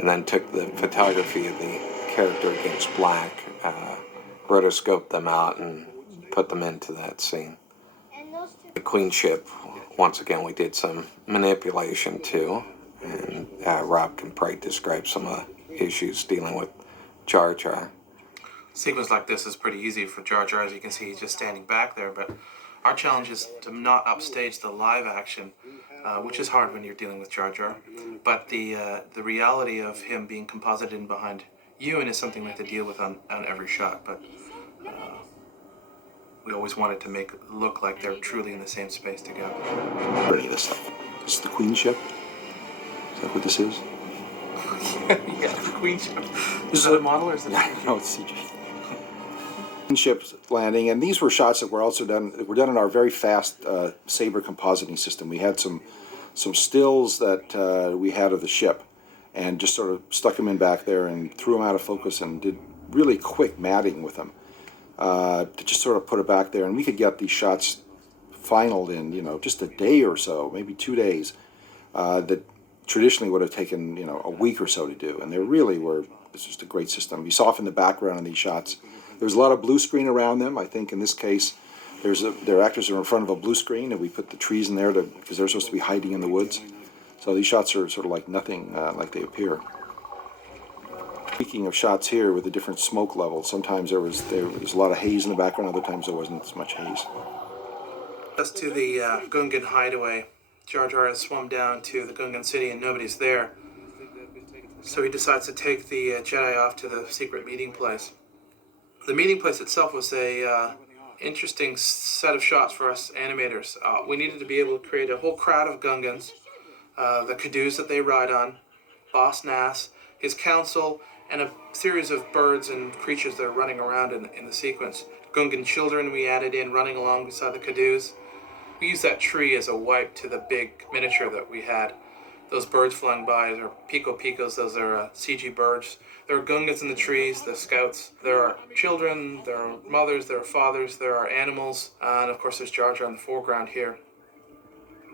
and then took the photography of the character against black, rotoscoped them out, and put them into that scene. The Queen ship, once again, we did some manipulation too, and Rob can probably describe some of the issues dealing with Jar Jar. Sequence like this is pretty easy for Jar Jar. As you can see, he's just standing back there, but our challenge is to not upstage the live action, which is hard when you're dealing with Jar Jar. But the reality of him being composited in behind Ewan is something we have to deal with on every shot. But we always wanted to make it look like they're truly in the same space together. Any of this stuff. This is the Queen ship? Is that what this is? Yeah, the Queen ship. Is that a model or is it? No, it's CG. Ship's landing, and these were shots that were also done in our very fast Sabre compositing system. We had some stills that we had of the ship, and just sort of stuck them in back there and threw them out of focus and did really quick matting with them to just sort of put it back there, and we could get these shots finaled in just a day or so, maybe 2 days, that traditionally would have taken a week or so to do, and they really were. It's just a great system. You saw in the background in these shots. There's a lot of blue screen around them. I think in this case, their actors are in front of a blue screen, and we put the trees in there because they're supposed to be hiding in the woods. So these shots are sort of like nothing like they appear. Speaking of shots here with the different smoke levels, sometimes there was a lot of haze in the background. Other times there wasn't as much haze. Just to the Gungan hideaway, Jar Jar has swum down to the Gungan city and nobody's there. So he decides to take the Jedi off to the secret meeting place. The meeting place itself was a interesting set of shots for us animators. We needed to be able to create a whole crowd of Gungans, the Caduceus that they ride on, Boss Nass, his council, and a series of birds and creatures that are running around in the sequence. Gungan children we added in running along beside the Caduceus. We used that tree as a wipe to the big miniature that we had. Those birds flying by are Pico Picos, those are CG birds. There are Gungans in the trees, the scouts. There are children, there are mothers, there are fathers, there are animals, and of course there's Jar Jar in the foreground here.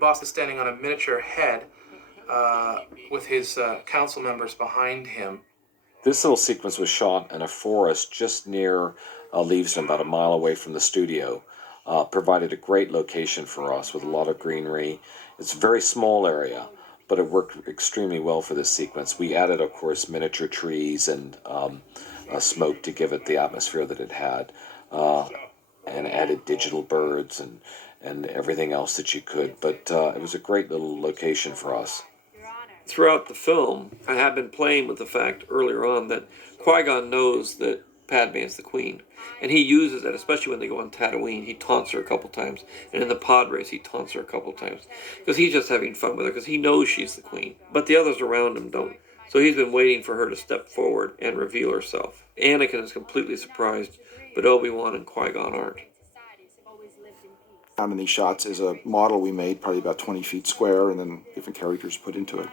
Boss is standing on a miniature head with his council members behind him. This little sequence was shot in a forest just near Leavesden, about a mile away from the studio. Provided a great location for us with a lot of greenery. It's a very small area, but it worked extremely well for this sequence. We added, of course, miniature trees and smoke to give it the atmosphere that it had, and added digital birds and everything else that you could. But it was a great little location for us. Throughout the film, I have been playing with the fact earlier on that Qui-Gon knows that Padme is the queen. And he uses that, especially when they go on Tatooine. He taunts her a couple times. And in the pod race, he taunts her a couple times. Because he's just having fun with her, because he knows she's the queen. But the others around him don't. So he's been waiting for her to step forward and reveal herself. Anakin is completely surprised, but Obi-Wan and Qui-Gon aren't. Down in these shots is a model we made, probably about 20 feet square, and then different characters put into it.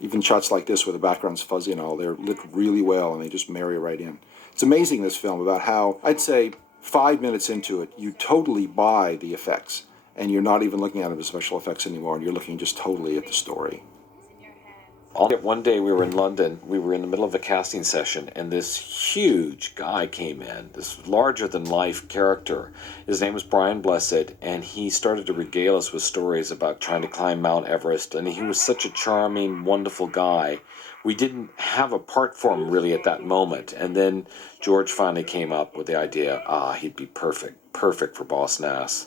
Even shots like this where the background's fuzzy and all, they're lit really well, and they just marry right in. It's amazing, this film, about how, I'd say 5 minutes into it, you totally buy the effects, and you're not even looking at them as special effects anymore, and you're looking just totally at the story. One day we were in London, we were in the middle of a casting session, and this huge guy came in, this larger-than-life character. His name was Brian Blessed, and he started to regale us with stories about trying to climb Mount Everest, and he was such a charming, wonderful guy. We didn't have a part for him really at that moment, and then George finally came up with the idea, he'd be perfect for Boss Nass.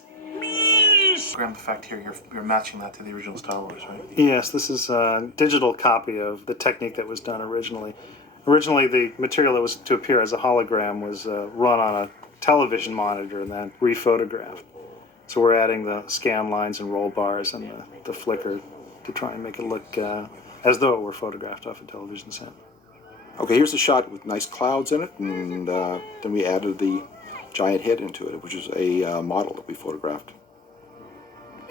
Graham, the fact here, you're matching that to the original Star Wars, right? Yes, this is a digital copy of the technique that was done originally. Originally, the material that was to appear as a hologram was run on a television monitor and then rephotographed. So we're adding the scan lines and roll bars and the flicker to try and make it look as though it were photographed off a television set. Okay, here's a shot with nice clouds in it, and then we added the giant head into it, which is a model that we photographed.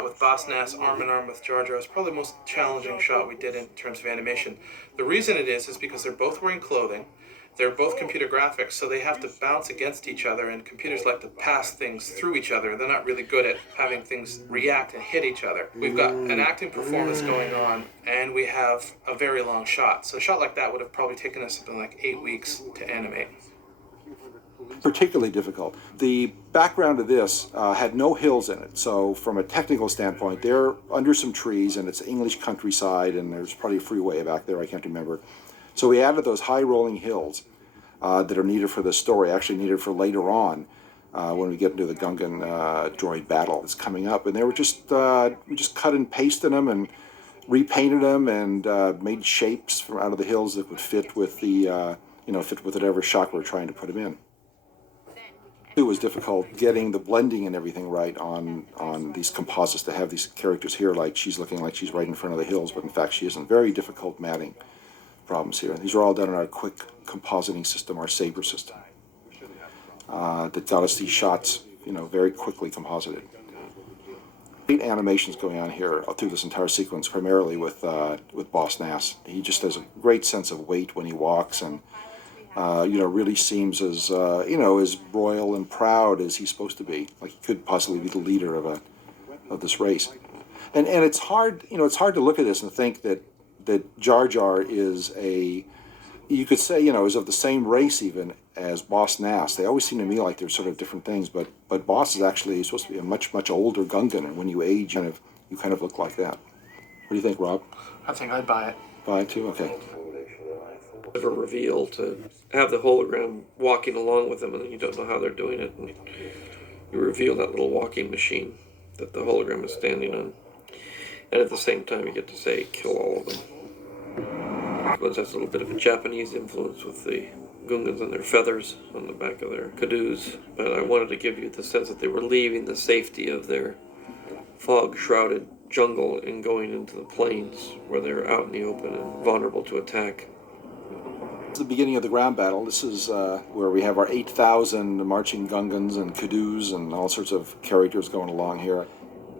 With Boss Nass arm in arm with Jar Jar is probably the most challenging shot we did in terms of animation. The reason it is because they're both wearing clothing, they're both computer graphics, so they have to bounce against each other, and computers like to pass things through each other. They're not really good at having things react and hit each other. We've got an acting performance going on, and we have a very long shot. So a shot like that would have probably taken us something like 8 weeks to animate. Particularly difficult. The background of this had no hills in it, so from a technical standpoint, they're under some trees, and it's English countryside, and there's probably a freeway back there, I can't remember. So we added those high rolling hills that are needed for the story, actually needed for later on when we get into the Gungan droid battle that's coming up. And they were just, we just cut and pasted them and repainted them and made shapes from out of the hills that would fit with the, fit with whatever shot we're trying to put them in. It was difficult getting the blending and everything right on these composites to have these characters here like she's looking like she's right in front of the hills, but in fact she isn't. Very difficult matting problems here. These are all done in our quick compositing system, our Saber system, that got us these shots, very quickly composited. Great animations going on here through this entire sequence, primarily with Boss Nass. He just has a great sense of weight when he walks, and really seems as as royal and proud as he's supposed to be. Like he could possibly be the leader of this race. And it's hard, it's hard to look at this and think that Jar Jar is you could say, is of the same race even as Boss Nass. They always seem to me like they're sort of different things, but Boss is actually supposed to be a much, much older Gungan, and when you age, you kind of look like that. What do you think, Rob? I think I'd buy it. Buy it too? Okay. Of a reveal to have the hologram walking along with them, and then you don't know how they're doing it, and you reveal that little walking machine that the hologram is standing on, and at the same time you get to say kill all of them. Because that's a little bit of a Japanese influence with the Gungans and their feathers on the back of their cadoos, but I wanted to give you the sense that they were leaving the safety of their fog-shrouded jungle and going into the plains where they're out in the open and vulnerable to attack. The beginning of the ground battle. This is where we have our 8,000 marching Gungans and cadoos and all sorts of characters going along here.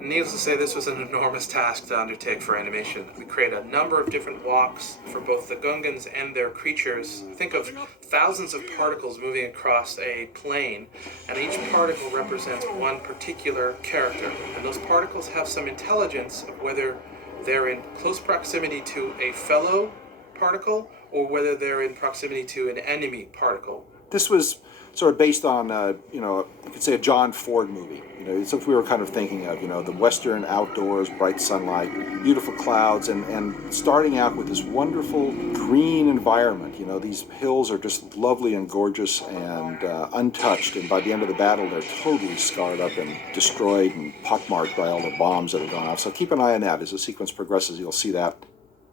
Needless to say, this was an enormous task to undertake for animation. We created a number of different walks for both the Gungans and their creatures. Think of thousands of particles moving across a plane, and each particle represents one particular character. And those particles have some intelligence of whether they're in close proximity to a fellow particle or whether they're in proximity to an enemy particle. This was sort of based on, you could say a John Ford movie. It's what we were kind of thinking of, the Western outdoors, bright sunlight, beautiful clouds, and starting out with this wonderful green environment. These hills are just lovely and gorgeous and untouched, and by the end of the battle, they're totally scarred up and destroyed and pockmarked by all the bombs that have gone off. So keep an eye on that. As the sequence progresses, you'll see that.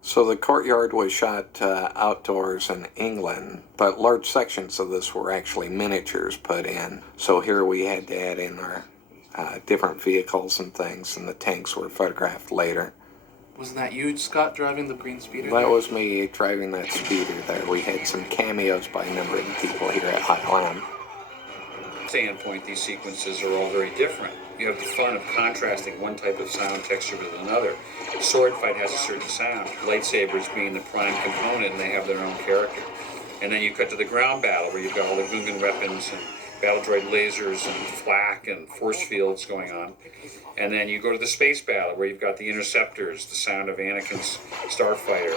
So the courtyard was shot outdoors in England, but large sections of this were actually miniatures put in. So here we had to add in our different vehicles and things, and the tanks were photographed later. Wasn't that you, Scott, driving the green speeder? That was me driving that speeder there. We had some cameos by a number of the people here at Highland. Standpoint, these sequences are all very different. You have the fun of contrasting one type of sound texture with another. A sword fight has a certain sound, lightsabers being the prime component, and they have their own character. And then you cut to the ground battle, where you've got all the Gungan weapons and battle droid lasers and flak and force fields going on. And then you go to the space battle, where you've got the interceptors, the sound of Anakin's starfighter,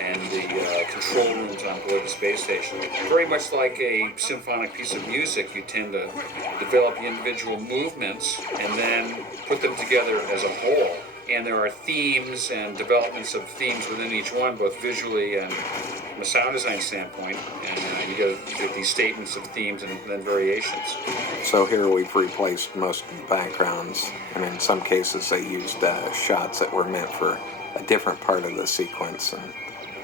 and the control rooms on board the space station. Very much like a symphonic piece of music, you tend to develop the individual movements and then put them together as a whole. And there are themes and developments of themes within each one, both visually and from a sound design standpoint. And you get these statements of themes and then variations. So here we've replaced most of the backgrounds, and in some cases they used shots that were meant for a different part of the sequence and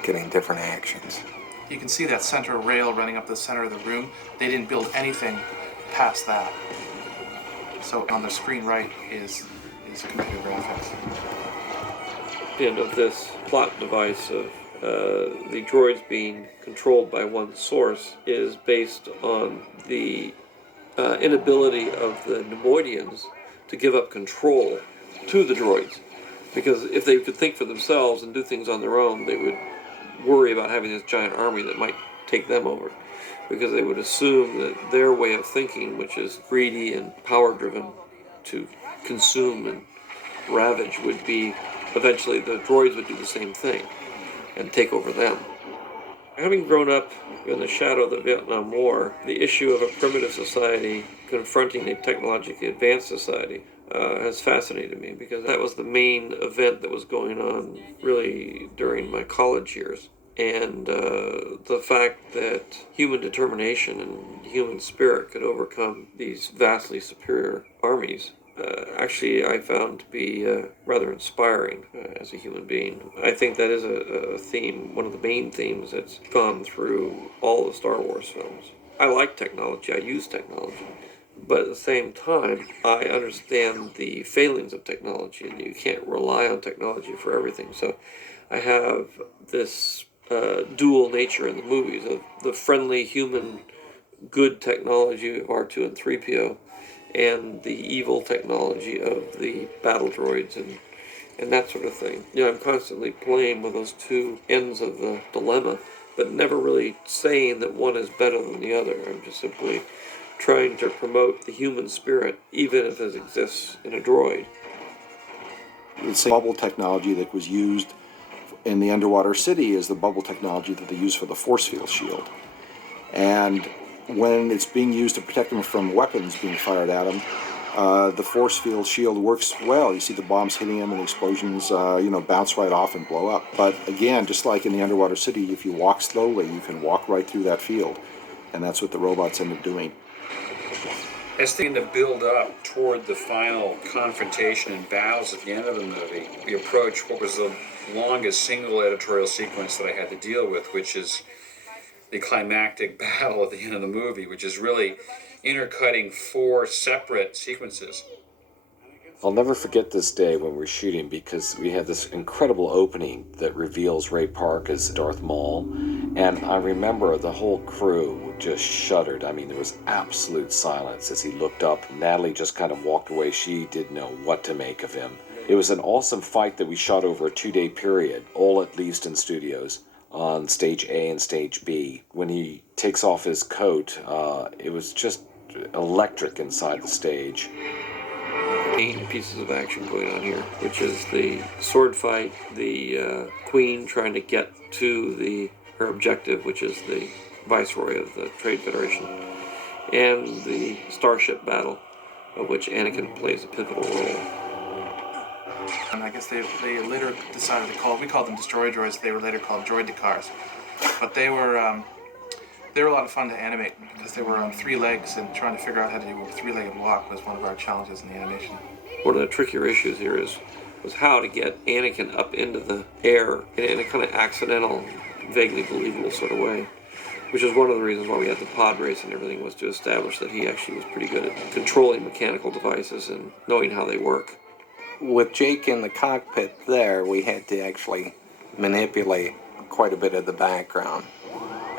getting different actions. You can see that center rail running up the center of the room. They didn't build anything past that. So on the screen right is computer graphics. The end of this plot device of the droids being controlled by one source is based on the inability of the Nemoidians to give up control to the droids. Because if they could think for themselves and do things on their own, they would worry about having this giant army that might take them over. Because they would assume that their way of thinking, which is greedy and power-driven to consume and ravage, would be eventually the droids would do the same thing and take over them. Having grown up in the shadow of the Vietnam War, the issue of a primitive society confronting a technologically advanced society has fascinated me, because that was the main event that was going on really during my college years. And the fact that human determination and human spirit could overcome these vastly superior armies, actually I found to be rather inspiring as a human being. I think that is a theme, one of the main themes that's gone through all the Star Wars films. I like technology, I use technology, but at the same time, I understand the failings of technology, and you can't rely on technology for everything. So I have this dual nature in the movies of the friendly human good technology of R2 and 3PO and the evil technology of the battle droids and that sort of thing. You know, I'm constantly playing with those two ends of the dilemma, but never really saying that one is better than the other. I'm just simply trying to promote the human spirit, even if it exists in a droid. The same bubble technology that was used in the underwater city is the bubble technology that they use for the force field shield. And when it's being used to protect them from weapons being fired at them, the force field shield works well. You see the bombs hitting them and the explosions, bounce right off and blow up. But again, just like in the underwater city, if you walk slowly, you can walk right through that field. And that's what the robots end up doing. As things to build up toward the final confrontation and battles at the end of the movie, we approach what was the longest single editorial sequence that I had to deal with, which is the climactic battle at the end of the movie, which is really intercutting 4 separate sequences. I'll never forget this day when we're shooting, because we had this incredible opening that reveals Ray Park as Darth Maul, and I remember the whole crew just shuddered. I mean, there was absolute silence as he looked up. Natalie just kind of walked away. She didn't know what to make of him. It was an awesome fight that we shot over a 2-day period, all at Leavesden Studios, on stage A and stage B. When he takes off his coat, it was just electric inside the stage. 8 pieces of action going on here, which is the sword fight, the Queen trying to get to her objective, which is the Viceroy of the Trade Federation, and the starship battle, of which Anakin plays a pivotal role. And I guess they later decided to call, we called them destroy droids, they were later called droidicars. But they were a lot of fun to animate because they were on 3 legs, and trying to figure out how to do a 3-legged walk was one of our challenges in the animation. One of the trickier issues here was how to get Anakin up into the air in a kind of accidental, vaguely believable sort of way, which is one of the reasons why we had the pod race and everything, was to establish that he actually was pretty good at controlling mechanical devices and knowing how they work. With Jake in the cockpit there, we had to actually manipulate quite a bit of the background.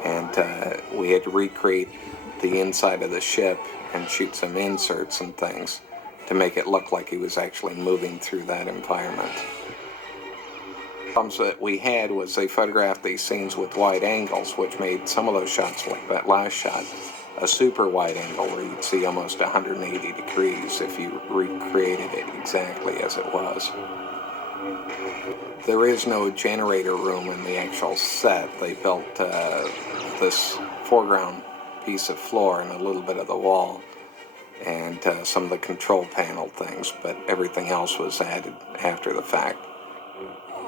And we had to recreate the inside of the ship and shoot some inserts and things to make it look like he was actually moving through that environment. The problems that we had was they photographed these scenes with wide angles, which made some of those shots, like that last shot, a super wide angle where you'd see almost 180 degrees if you recreated it exactly as it was. There is no generator room in the actual set. They built this foreground piece of floor and a little bit of the wall and some of the control panel things, but everything else was added after the fact.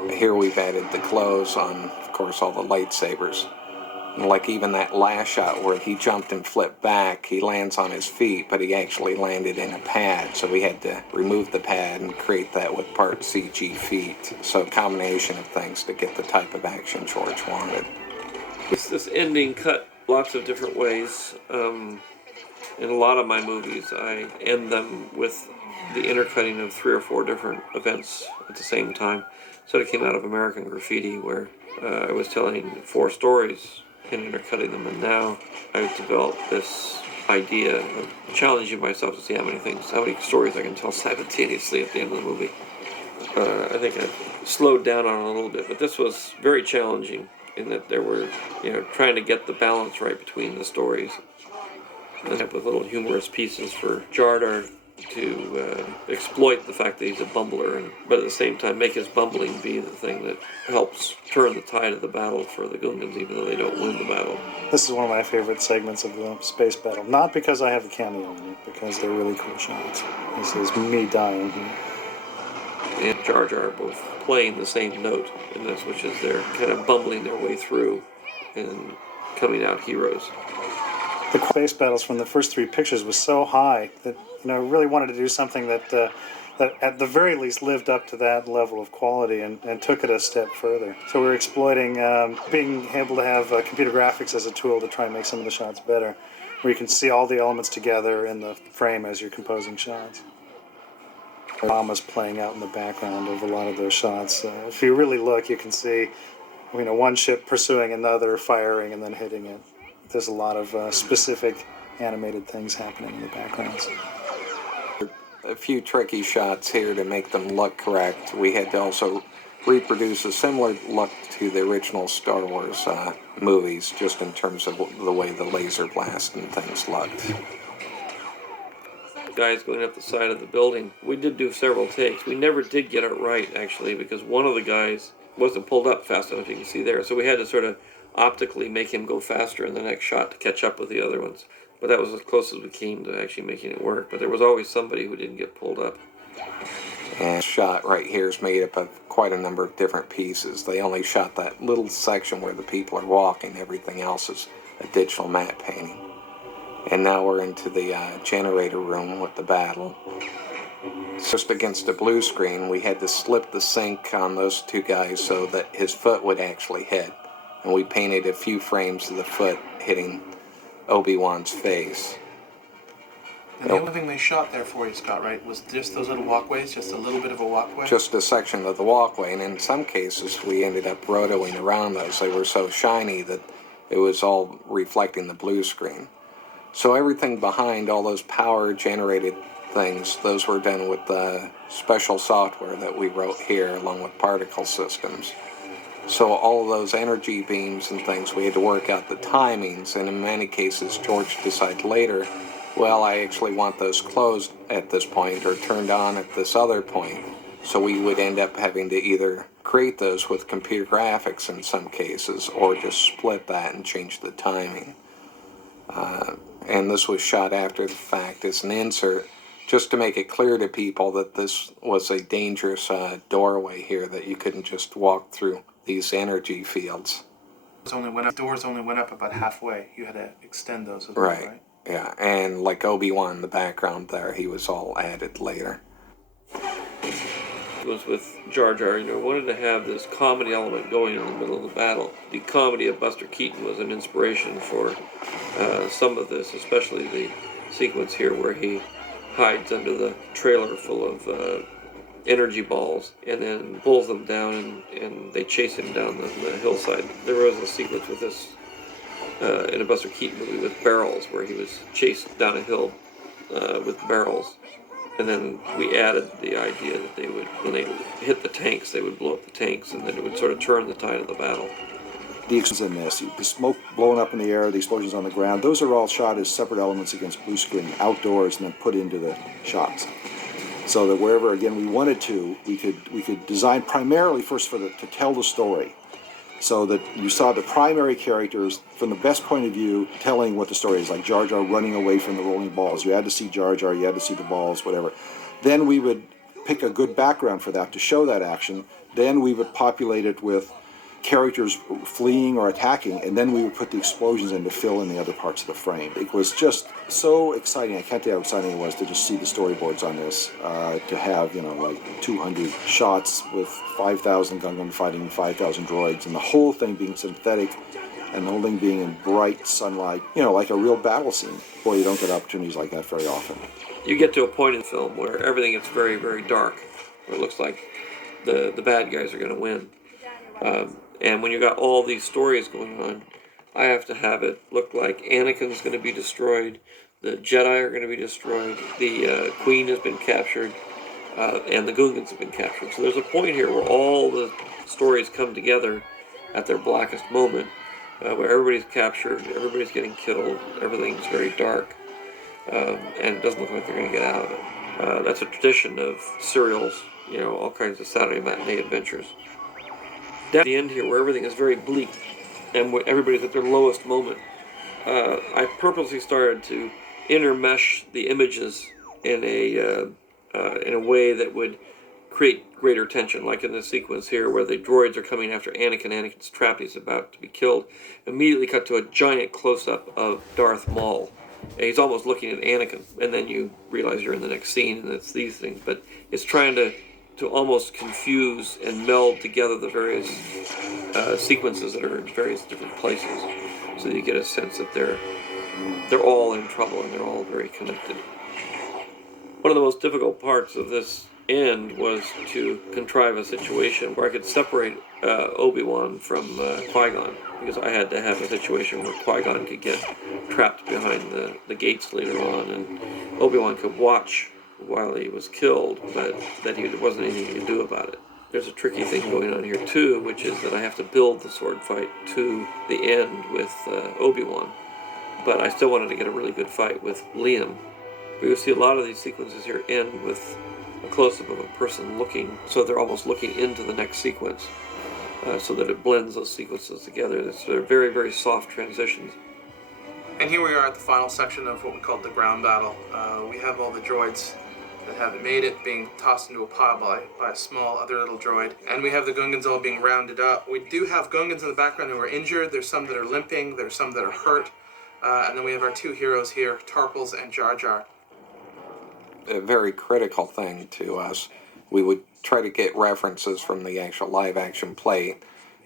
Here we've added the clothes on, of course, all the lightsabers. And like even that last shot where he jumped and flipped back, he lands on his feet, but he actually landed in a pad, so we had to remove the pad and create that with part CG feet. So a combination of things to get the type of action George wanted. This ending cut lots of different ways. In a lot of my movies, I end them with the intercutting of 3 or 4 different events at the same time. So it came out of American Graffiti, where I was telling 4 stories and intercutting them, and now I've developed this idea of challenging myself to see how many stories I can tell simultaneously at the end of the movie. I think I slowed down on it a little bit, but this was very challenging in that there were, trying to get the balance right between the stories. And with little humorous pieces for Jar Jar to exploit the fact that he's a bumbler, but at the same time make his bumbling be the thing that helps turn the tide of the battle for the Gungans, even though they don't win the battle. This is one of my favorite segments of the space battle. Not because I have the cameo in it, because they're really cool shots. This is me dying here. And Jar Jar both playing the same note in this, which is they're kind of bumbling their way through and coming out heroes. The space battles from the first three pictures was so high that I really wanted to do something that that at the very least lived up to that level of quality and took it a step further. So we're exploiting being able to have computer graphics as a tool to try and make some of the shots better, where you can see all the elements together in the frame as you're composing shots. Dramas playing out in the background of a lot of those shots. If you really look, you can see one ship pursuing another, firing and then hitting it. There's a lot of specific animated things happening in the backgrounds. A few tricky shots here to make them look correct. We had to also reproduce a similar look to the original Star Wars movies, just in terms of the way the laser blast and things looked. Guys going up the side of the building, we did do several takes. We never did get it right, actually, because one of the guys wasn't pulled up fast enough, you can see there. So we had to sort of optically make him go faster in the next shot to catch up with the other ones. But that was as close as we came to actually making it work. But there was always somebody who didn't get pulled up. And the shot right here is made up of quite a number of different pieces. They only shot that little section where the people are walking. Everything else is a digital matte painting. And now we're into the generator room with the battle. Just against a blue screen, we had to slip the sync on those two guys so that his foot would actually hit. And we painted a few frames of the foot hitting Obi-Wan's face. And the only thing they shot there for you, Scott, right, was just those little walkways, just a little bit of a walkway? Just a section of the walkway, and in some cases we ended up rotoing around those. They were so shiny that it was all reflecting the blue screen. So everything behind all those power-generated things, those were done with the special software that we wrote here, along with particle systems. So all of those energy beams and things, we had to work out the timings, and in many cases George decided later, well, I actually want those closed at this point or turned on at this other point. So we would end up having to either create those with computer graphics in some cases, or just split that and change the timing. And this was shot after the fact as an insert, just to make it clear to people that this was a dangerous doorway here, that you couldn't just walk through these energy fields. Doors only went up about halfway. You had to extend those as well, right? Yeah, and like Obi-Wan in the background there, he was all added later. It was with Jar Jar, wanted to have this comedy element going in the middle of the battle. The comedy of Buster Keaton was an inspiration for some of this, especially the sequence here where he hides under the trailer full of energy balls and then pulls them down and they chase him down the hillside. There was a sequence with this in a Buster Keaton movie with barrels where he was chased down a hill with barrels. And then we added the idea that they would, when they hit the tanks, they would blow up the tanks, and then it would sort of turn the tide of the battle. The explosions in this, the smoke blowing up in the air, the explosions on the ground, those are all shot as separate elements against blue screen outdoors and then put into the shots. So that wherever, again, we wanted to, we could design primarily first to tell the story. So that you saw the primary characters from the best point of view telling what the story is, like Jar Jar running away from the rolling balls. You had to see Jar Jar, you had to see the balls, whatever. Then we would pick a good background for that to show that action. Then we would populate it with characters fleeing or attacking, and then we would put the explosions in to fill in the other parts of the frame. It was just so exciting. I can't tell you how exciting it was to just see the storyboards on this, to have, like 200 shots with 5,000 Gungan fighting 5,000 droids, and the whole thing being synthetic, and the whole thing being in bright sunlight, like a real battle scene. Boy, you don't get opportunities like that very often. You get to a point in the film where everything gets very, very dark, where it looks like the bad guys are going to win. And when you got all these stories going on, I have to have it look like Anakin's going to be destroyed, The Jedi are going to be destroyed. The Queen has been captured, and the Gungans have been captured. So there's a point here where all the stories come together at their blackest moment, where everybody's captured, everybody's getting killed, everything's very dark, and it doesn't look like they're going to get out of it. That's a tradition of serials, all kinds of Saturday matinee adventures. Down at the end here, where everything is very bleak, and where everybody's at their lowest moment, I purposely started to intermesh the images in a way that would create greater tension, like in this sequence here where the droids are coming after Anakin. Anakin's trapped, he's about to be killed. Immediately cut to a giant close-up of Darth Maul. And he's almost looking at Anakin, and then you realize you're in the next scene, and it's these things. But it's trying to almost confuse and meld together the various sequences that are in various different places, so that you get a sense that they're all in trouble and they're all very connected. One of the most difficult parts of this end was to contrive a situation where I could separate Obi-Wan from Qui-Gon, because I had to have a situation where Qui-Gon could get trapped behind the gates later on, and Obi-Wan could watch while he was killed, but that there wasn't anything he could do about it. There's a tricky thing going on here too, which is that I have to build the sword fight to the end with Obi-Wan, but I still wanted to get a really good fight with Liam. You'll see a lot of these sequences here end with a close-up of a person looking, so they're almost looking into the next sequence, so that it blends those sequences together. They're very, very soft transitions. And here we are at the final section of what we call the ground battle. We have all the droids that haven't made it being tossed into a pile by a small other little droid. And we have the Gungans all being rounded up. We do have Gungans in the background who are injured. There's some that are limping. There's some that are hurt. And then we have our two heroes here, Tarpals and Jar Jar. A very critical thing to us. We would try to get references from the actual live-action play,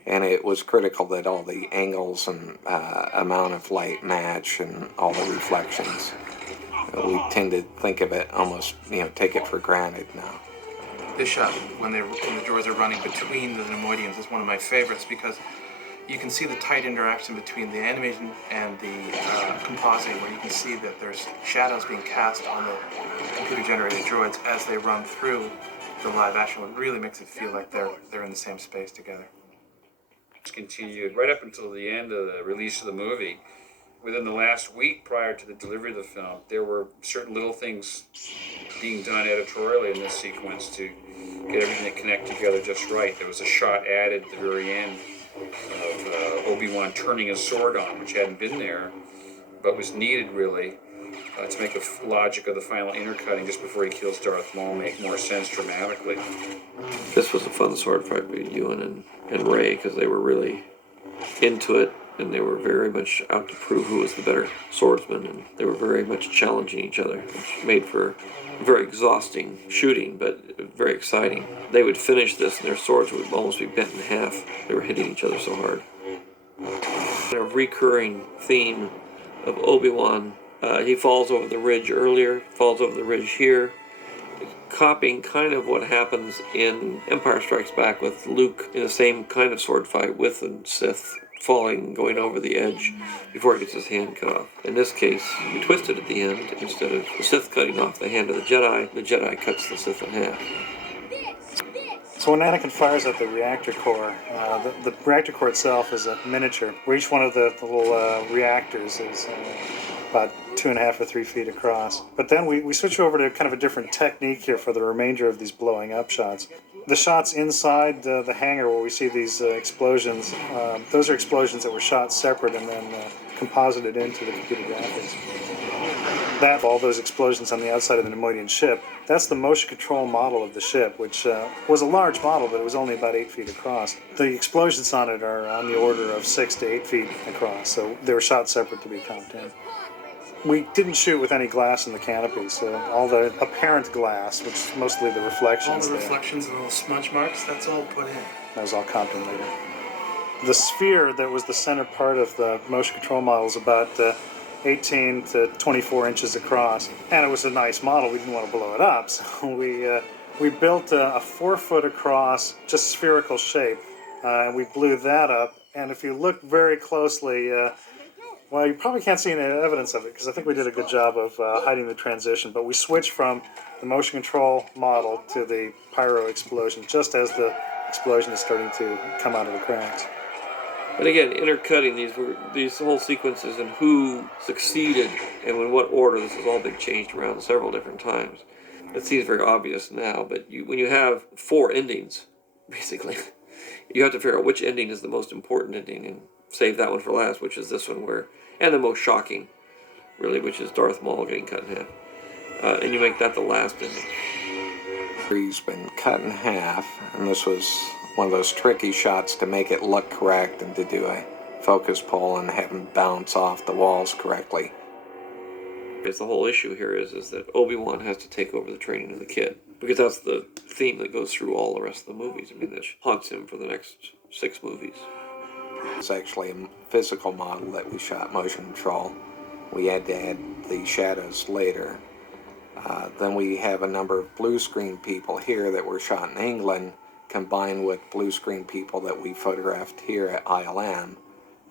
and it was critical that all the angles and amount of light match and all the reflections. We tend to think of it almost, take it for granted now. This shot, when the droids are running between the Neimoidians, is one of my favorites because you can see the tight interaction between the animation and the compositing, where you can see that there's shadows being cast on the computer-generated droids as they run through the live action. It really makes it feel like they're in the same space together. It's continued right up until the end of the release of the movie. Within the last week prior to the delivery of the film, there were certain little things being done editorially in this sequence to get everything to connect together just right. There was a shot added at the very end of Obi-Wan turning his sword on, which hadn't been there, but was needed really to make the logic of the final intercutting just before he kills Darth Maul make more sense dramatically. This was a fun sword fight between Ewan and Rey, because they were really into it, and they were very much out to prove who was the better swordsman, and they were very much challenging each other, which made for very exhausting shooting, but very exciting. They would finish this and their swords would almost be bent in half. They were hitting each other so hard. A recurring theme of Obi-Wan, he falls over the ridge earlier, falls over the ridge here, copying kind of what happens in Empire Strikes Back with Luke in the same kind of sword fight with the Sith, falling, going over the edge before he gets his hand cut off. In this case, he twisted at the end. Instead of the Sith cutting off the hand of the Jedi cuts the Sith in half. So when Anakin fires at the reactor core, the reactor core itself is a miniature, where each one of the little reactors is about 2.5 or 3 feet across. But then we switch over to kind of a different technique here for the remainder of these blowing up shots. The shots inside the hangar where we see these explosions, those are explosions that were shot separate and then composited into the computer graphics. All those explosions on the outside of the Neimoidian ship, that's the motion control model of the ship, which was a large model, but it was only about 8 feet across. The explosions on it are on the order of 6 to 8 feet across, so they were shot separate to be comped in. We didn't shoot with any glass in the canopy, so all the apparent glass, which is mostly the reflections. All the reflections and little smudge marks, that's all put in. That was all comped in later. The sphere that was the center part of the motion control model is about 18 to 24 inches across, and it was a nice model. We didn't want to blow it up, so we built a 4 foot across, just spherical shape, and we blew that up. And if you look very closely, Well, you probably can't see any evidence of it because I think we did a good job of hiding the transition, but we switched from the motion control model to the pyro explosion just as the explosion is starting to come out of the cracks. But again, intercutting these whole sequences and who succeeded and in what order, this has all been changed around several different times. It seems very obvious now, but when you have 4 endings, basically, you have to figure out which ending is the most important ending and save that one for last, which is this one and the most shocking, really, which is Darth Maul getting cut in half. And you make that the last ending. He's been cut in half, and this was one of those tricky shots to make it look correct and to do a focus pull and have him bounce off the walls correctly. Because the whole issue here is that Obi-Wan has to take over the training of the kid, because that's the theme that goes through all the rest of the movies. I mean, that haunts him for the next 6 movies. It's actually a physical model that we shot motion control. We had to add the shadows later. Then we have a number of blue screen people here that were shot in England, combined with blue screen people that we photographed here at ILM.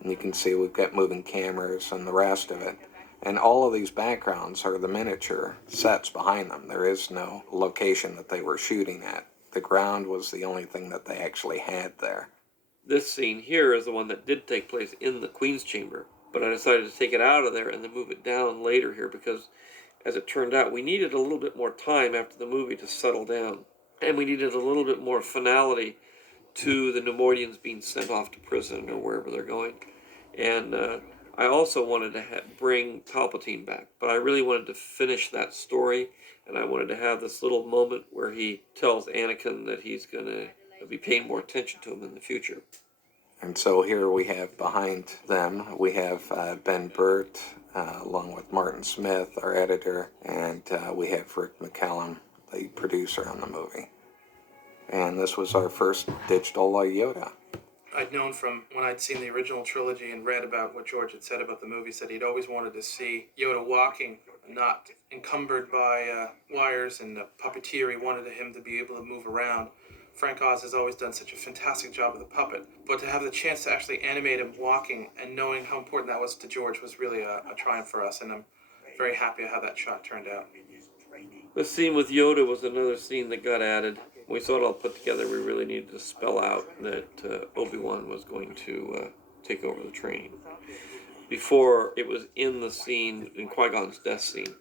And you can see we've got moving cameras and the rest of it. And all of these backgrounds are the miniature sets behind them. There is no location that they were shooting at. The ground was the only thing that they actually had there. This scene here is the one that did take place in the Queen's Chamber, but I decided to take it out of there and then move it down later here because, as it turned out, we needed a little bit more time after the movie to settle down. And we needed a little bit more finality to the Nemoidians being sent off to prison or wherever they're going. And I also wanted to bring Palpatine back, but I really wanted to finish that story, and I wanted to have this little moment where he tells Anakin that he's going to be paying more attention to him in the future. And so here we have behind them, we have Ben Burt, along with Martin Smith, our editor, and we have Rick McCallum, the producer on the movie. And this was our first digital Yoda. I'd known from when I'd seen the original trilogy and read about what George had said about the movies that he'd always wanted to see Yoda walking, not encumbered by wires and puppeteer. He wanted him to be able to move around. Frank Oz has always done such a fantastic job with the puppet, but to have the chance to actually animate him walking and knowing how important that was to George was really a triumph for us, and I'm very happy how that shot turned out. The scene with Yoda was another scene that got added. When we saw it all put together, we really needed to spell out that Obi-Wan was going to take over the training. Before, it was in the scene, in Qui-Gon's death scene,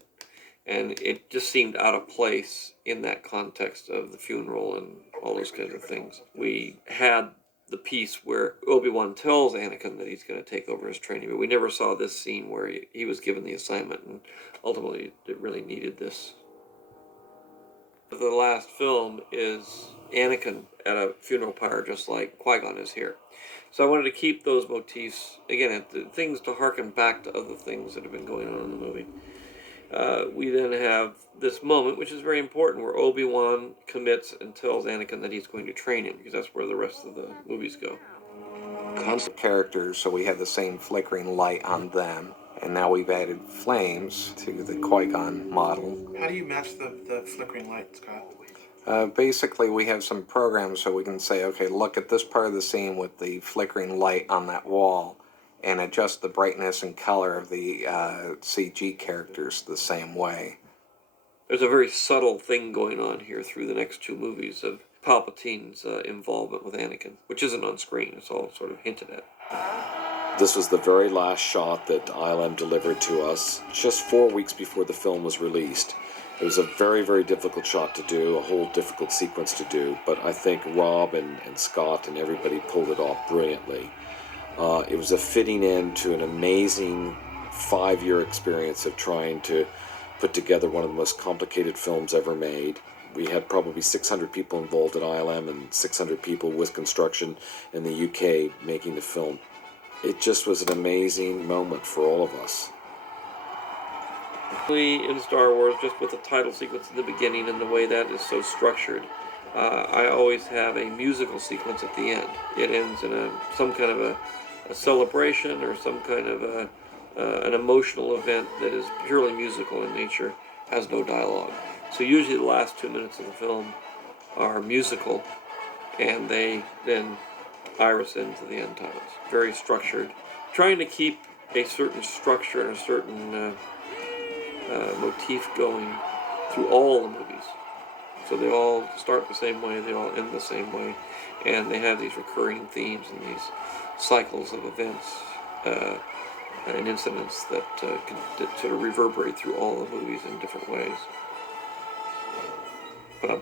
and it just seemed out of place in that context of the funeral and all those kinds of things. We had the piece where Obi-Wan tells Anakin that he's going to take over his training, but we never saw this scene where he was given the assignment, and ultimately it really needed this. The last film is Anakin at a funeral pyre, just like Qui-Gon is here. So I wanted to keep those motifs, again, things to harken back to other things that have been going on in the movie. We then have this moment, which is very important, where Obi-Wan commits and tells Anakin that he's going to train him, because that's where the rest of the movies go. Concept characters, so we have the same flickering light on them. And now we've added flames to the Qui-Gon model. How do you match the flickering light, Scott? Basically, we have some programs so we can say, okay, look at this part of the scene with the flickering light on that wall and adjust the brightness and color of the CG characters the same way. There's a very subtle thing going on here through the next 2 movies of Palpatine's involvement with Anakin, which isn't on screen. It's all sort of hinted at. This was the very last shot that ILM delivered to us just 4 weeks before the film was released. It was a very, very difficult shot to do, a whole difficult sequence to do, but I think Rob and Scott and everybody pulled it off brilliantly. It was a fitting end to an amazing 5-year experience of trying to put together one of the most complicated films ever made. We had probably 600 people involved at ILM and 600 people with construction in the UK making the film. It just was an amazing moment for all of us. In Star Wars, just with the title sequence in the beginning and the way that is so structured, I always have a musical sequence at the end. It ends in some kind of a celebration or some kind of an emotional event that is purely musical in nature, has no dialogue. So usually the last 2 minutes of the film are musical, and they then iris into the end titles. Very structured. Trying to keep a certain structure and a certain motif going through all the movies. So they all start the same way, they all end the same way, and they have these recurring themes and these cycles of events and incidents that sort of reverberate through all the movies in different ways. But